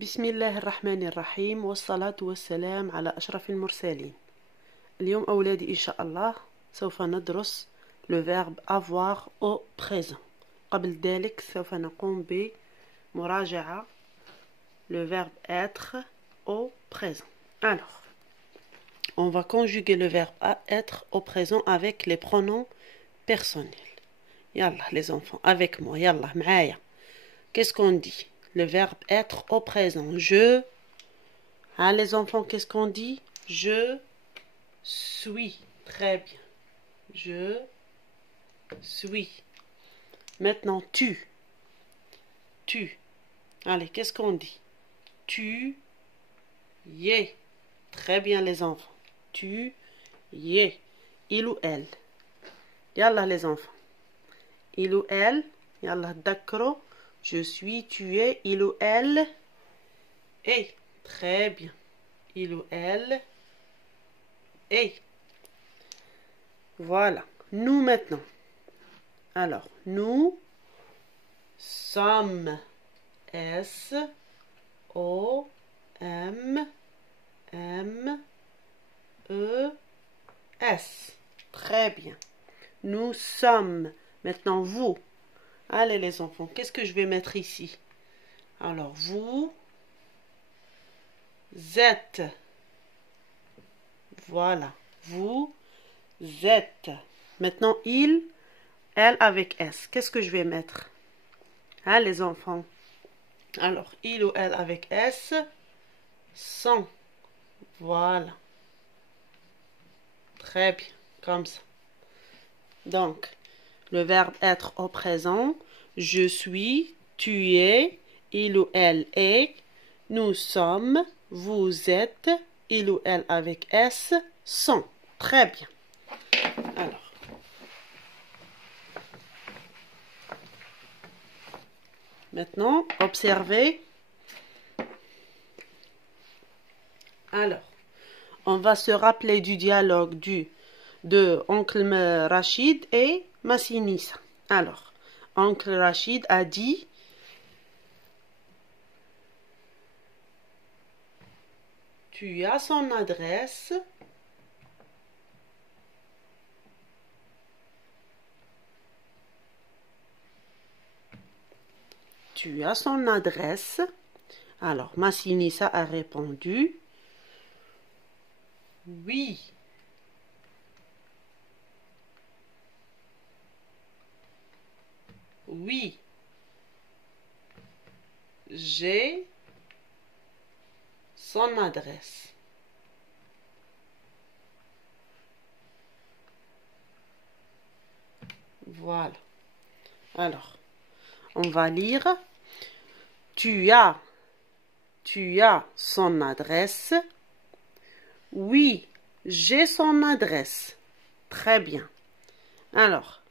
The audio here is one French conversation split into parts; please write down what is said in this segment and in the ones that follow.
بسم الله الرحمن الرحيم والصلاة والسلام على أشرف المرسلين. اليوم أولادي إن شاء الله سوف ندرس le verbe avoir au présent. قبل ذلك سوف نقوم بمراجعة le verbe être au présent. Alors, on va conjuguer le verbe être au présent avec les pronoms personnels. Yallah les enfants, avec moi, yallah, معايا. Qu'est-ce qu'on dit? Le verbe être au présent. Je. Hein, les enfants, qu'est-ce qu'on dit? Je suis. Très bien. Je suis. Maintenant, tu. Tu. Allez, qu'est-ce qu'on dit? Tu y es. Très bien, les enfants. Tu y es. Il ou elle. Yallah, les enfants. Il ou elle. Yallah, d'accord. Je suis, tu es, il ou elle est. Très bien. Il ou elle est. Voilà. Nous maintenant. Alors, nous sommes. S O M M E S. Très bien. Nous sommes. Maintenant, vous. Allez les enfants, qu'est-ce que je vais mettre ici? Alors, vous êtes. Voilà, vous êtes. Maintenant, il, elle avec S. Qu'est-ce que je vais mettre? Hein, les enfants? Alors, il ou elle avec S, sont. Voilà. Très bien, comme ça. Donc, le verbe être au présent, je suis, tu es, il ou elle est, nous sommes, vous êtes, il ou elle avec S, sont. Très bien. Alors, maintenant, observez. Alors, on va se rappeler du dialogue de Oncle Rachid et Massinissa. Alors, Oncle Rachid a dit tu as son adresse. Tu as son adresse. Alors, Massinissa a répondu oui. Oui, j'ai son adresse. Voilà. Alors, on va lire. Tu as son adresse. Oui, j'ai son adresse. Très bien. Alors,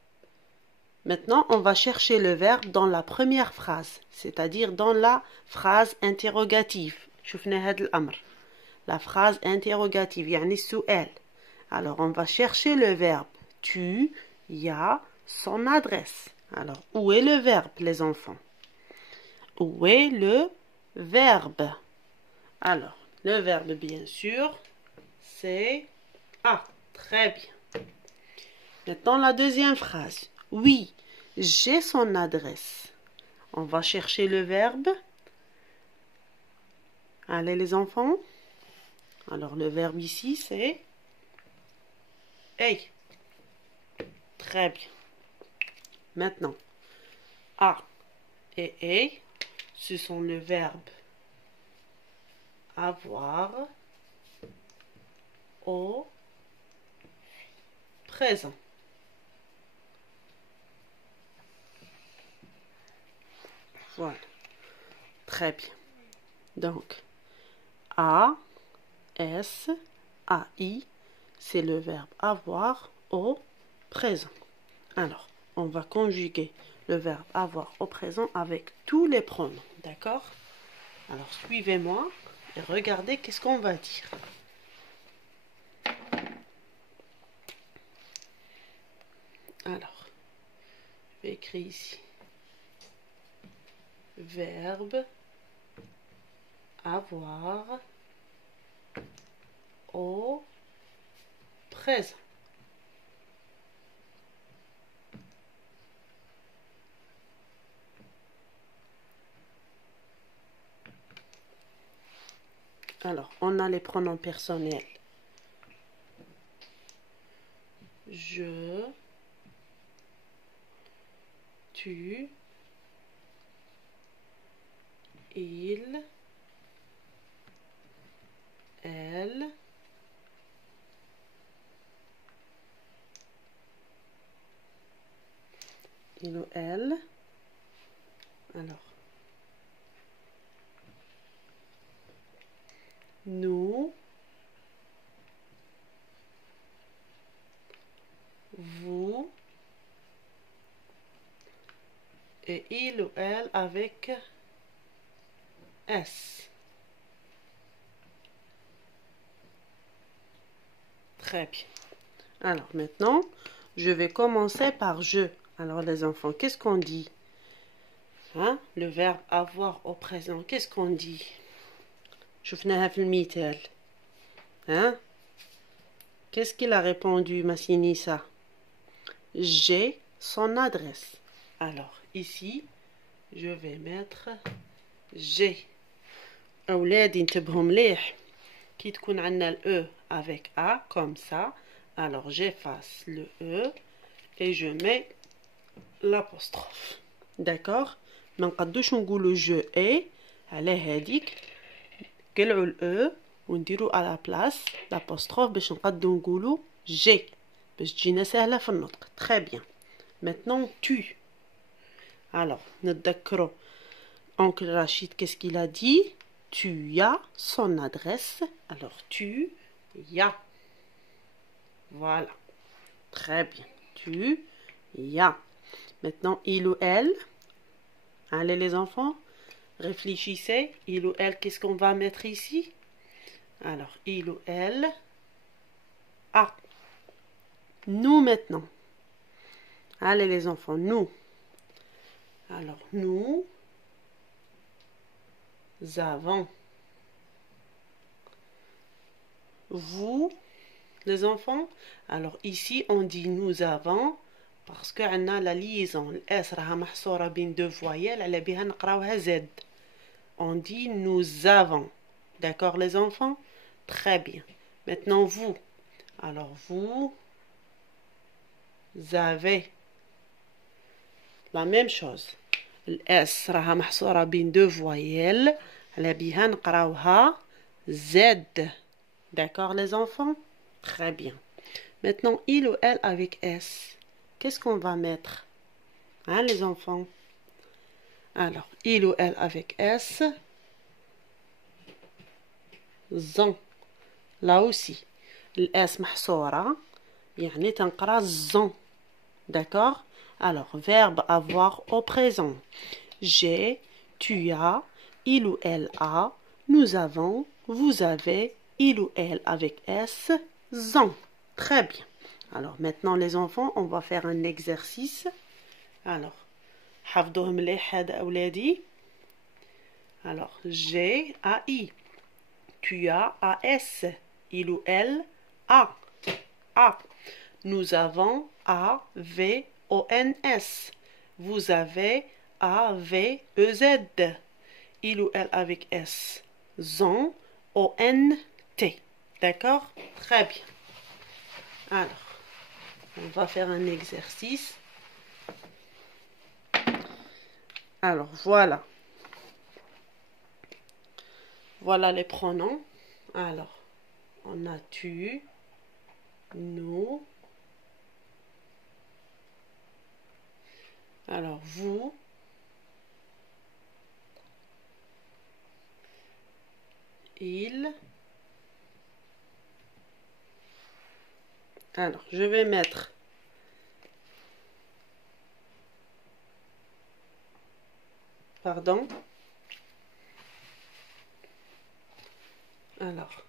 maintenant, on va chercher le verbe dans la première phrase, c'est-à-dire dans la phrase interrogative. شفنا هذا الأمر. La phrase interrogative, يعني السؤال. Alors, on va chercher le verbe. Tu as son adresse. Alors, où est le verbe, les enfants? Où est le verbe? Alors, le verbe, bien sûr, c'est A. Très bien. Maintenant, la deuxième phrase. Oui, j'ai son adresse. On va chercher le verbe. Allez les enfants. Alors le verbe ici c'est hey. Très bien. Maintenant, A et hey, ce sont le verbe avoir au présent. Voilà. Très bien. Donc, A, S, A, I, c'est le verbe avoir au présent. Alors, on va conjuguer le verbe avoir au présent avec tous les pronoms. D'accord? Alors, suivez-moi et regardez qu'est-ce qu'on va dire. Alors, je vais écrire ici. Verbe avoir au présent. Alors, on a les pronoms personnels. Je, tu, il, elle, il ou elle. Alors, nous, vous, et il ou elle avec S. Très bien. Alors maintenant, je vais commencer par je. Alors les enfants, qu'est-ce qu'on dit? Hein? Le verbe avoir au présent, qu'est-ce qu'on dit? شفناها في المثال. Hein? Qu'est-ce qu'il a répondu, Massinissa? J'ai son adresse. Alors ici, je vais mettre j'ai. أولادي انتبهوا مليح. كي تكون عندنا ال E avec A, comme ça, alors j'efface le E et je mets l'apostrophe. D'accord? ما نقدوش نقولوا je ai على هذيك قلعوا ال E ونديروا à la place l'apostrophe باش نقدو نقولوا j'ai باش تجينا سهلة في النطق. Très bien. Maintenant tu. Alors نتذكروا Oncle Rachid, qu'est-ce qu'il a dit? Tu as son adresse. Alors, tu as. Voilà. Très bien. Tu as. Maintenant, il ou elle. Allez, les enfants. Réfléchissez. Il ou elle, qu'est-ce qu'on va mettre ici? Alors, il ou elle a. Nous, maintenant. Allez, les enfants. Nous. Alors, nous avons. Vous, les enfants. Alors ici on dit nous avons parce que on a la liaison الاس راها محصوره بين deux voyelles على بها نقراوها z. On dit nous avons. D'accord les enfants? Très bien. Maintenant vous. Alors vous avez. La même chose. الاس راها محصوره بين deux voyelles على بها نقراوها z. D'accord les enfants? Très bien. Maintenant, il ou elle avec S. Qu'est-ce qu'on va mettre? Hein les enfants? Alors, il ou elle avec S. زن. Là aussi. الS محصورة. يعني تنقرا زن. D'accord? Alors, verbe avoir au présent. J'ai, tu as, il ou elle a, nous avons, vous avez, il ou elle avec S, zan. Très bien. Alors maintenant les enfants, on va faire un exercice. Alors, حفظوه مليح هذا أولادي. Alors, j'ai a I. Tu as a S. Il ou elle a. A. Nous avons a V O N S. Vous avez a V E Z. Il ou elle avec S. Zon O N T. D'accord? Très bien. Alors, on va faire un exercice. Alors, voilà. Voilà les pronoms. Alors, on a tu, nous. Alors, vous. Il. Alors, je vais mettre pardon. Alors,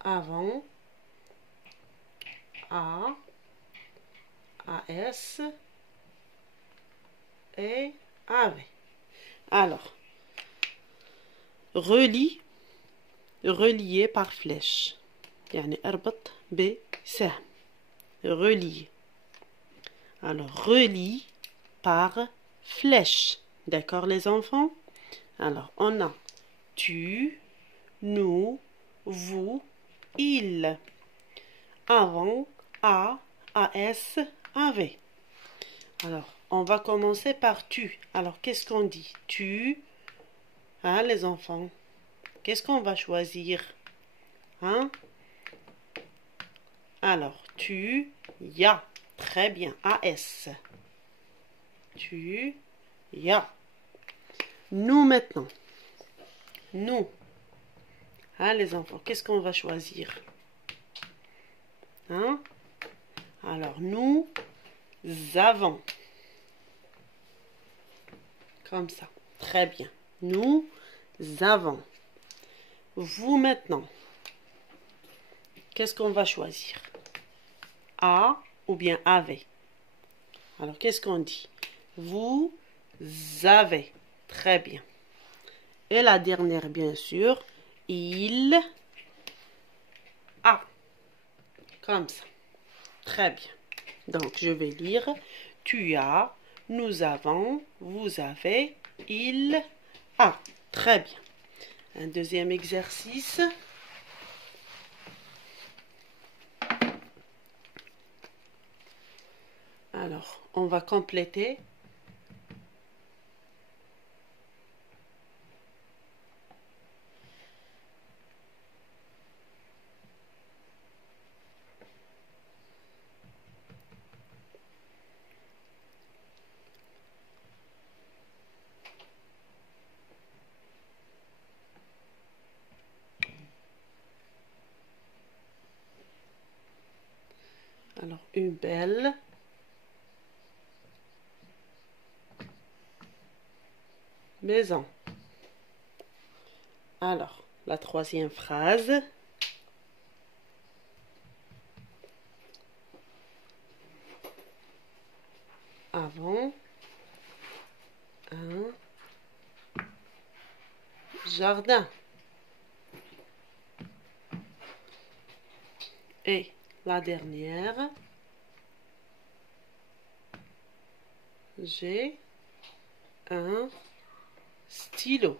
avant, A, AS et AV. Alors, relie, relié par flèche. يعني اربط بسهم. Relier. Alors, relie par flèche. D'accord, les enfants? Alors, on a tu, nous, vous, il. Avant, a, as, avait. Alors, on va commencer par tu. Alors, qu'est-ce qu'on dit? Tu, hein, les enfants? Qu'est-ce qu'on va choisir? Hein? Alors, tu, ya. Très bien, as. Tu, ya. Nous maintenant. Nous. Hein, les enfants, qu'est-ce qu'on va choisir? Hein? Alors, nous avons. Comme ça. Très bien. Nous avons. Vous maintenant. Qu'est-ce qu'on va choisir? A ou bien avez. Alors, qu'est-ce qu'on dit? Vous avez. Très bien. Et la dernière, bien sûr, il a. Comme ça. Très bien. Donc, je vais lire. Tu as, nous avons, vous avez, il a. Très bien. Un deuxième exercice. Alors, on va compléter. Alors, une belle maison. Alors, la troisième phrase. Avant un jardin. Et la dernière. J'ai un stylo.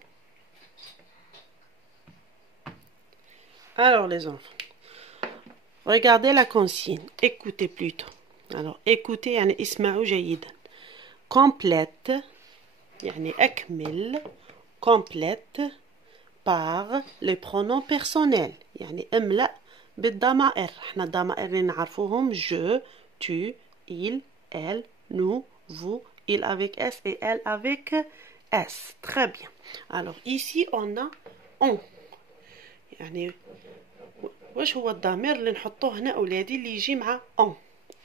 Alors les enfants, regardez la consigne. Écoutez plutôt. Alors écoutez يعني اسمعوا جيدا. Complète يعني أكمل complète par les pronoms personnels. يعني املأ بالضمائر. احنا الضمائر اللي نعرفوهم je, tu, il, elle, nous, vous, il avec S et elle avec S. Très bien. Alors ici on a on. يعني واش هو الضمير اللي نحطوه هنا أولادي اللي يجي مع on.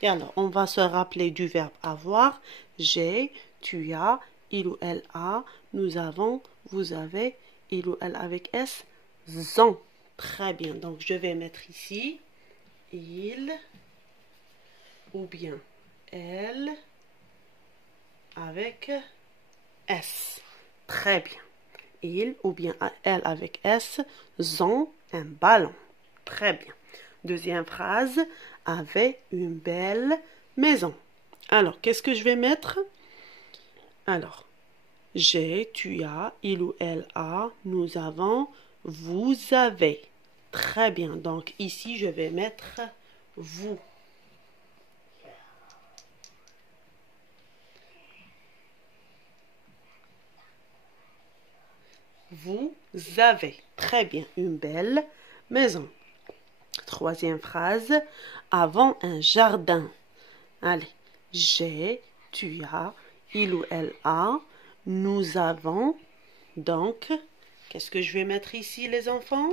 Et alors on va se rappeler du verbe avoir. J'ai, tu as, il ou elle a, nous avons, vous avez, il ou elle avec S, ont. Très bien. Donc je vais mettre ici il ou bien elle avec S. Très bien. Il ou bien elle avec S ont un ballon. Très bien. Deuxième phrase, avait une belle maison. Alors, qu'est-ce que je vais mettre? Alors, j'ai, tu as, il ou elle a, nous avons, vous avez. Très bien. Donc, ici, je vais mettre vous. Vous avez. Très bien. Une belle maison. Troisième phrase. Avant un jardin. Allez. J'ai, tu as, il ou elle a, nous avons. Donc, qu'est-ce que je vais mettre ici, les enfants?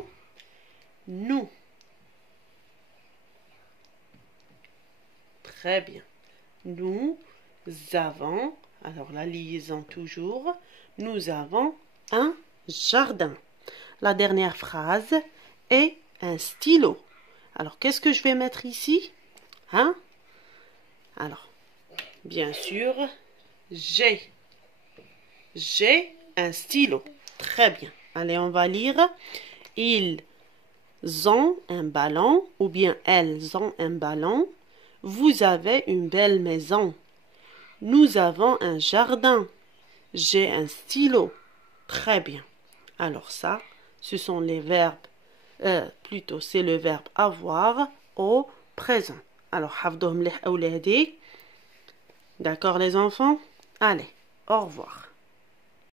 Nous. Très bien. Nous avons, alors la liaison toujours, nous avons un jardin. La dernière phrase est un stylo. Alors, qu'est-ce que je vais mettre ici? Hein? Alors, bien sûr, j'ai un stylo. Très bien. Allez, on va lire. Ils ont un ballon ou bien elles ont un ballon. Vous avez une belle maison. Nous avons un jardin. J'ai un stylo. Très bien. Alors ça, ce sont les verbes. Plutôt, c'est le verbe avoir au présent. Alors, حفظوهم مليح أولادي. D'accord les enfants? Allez, au revoir.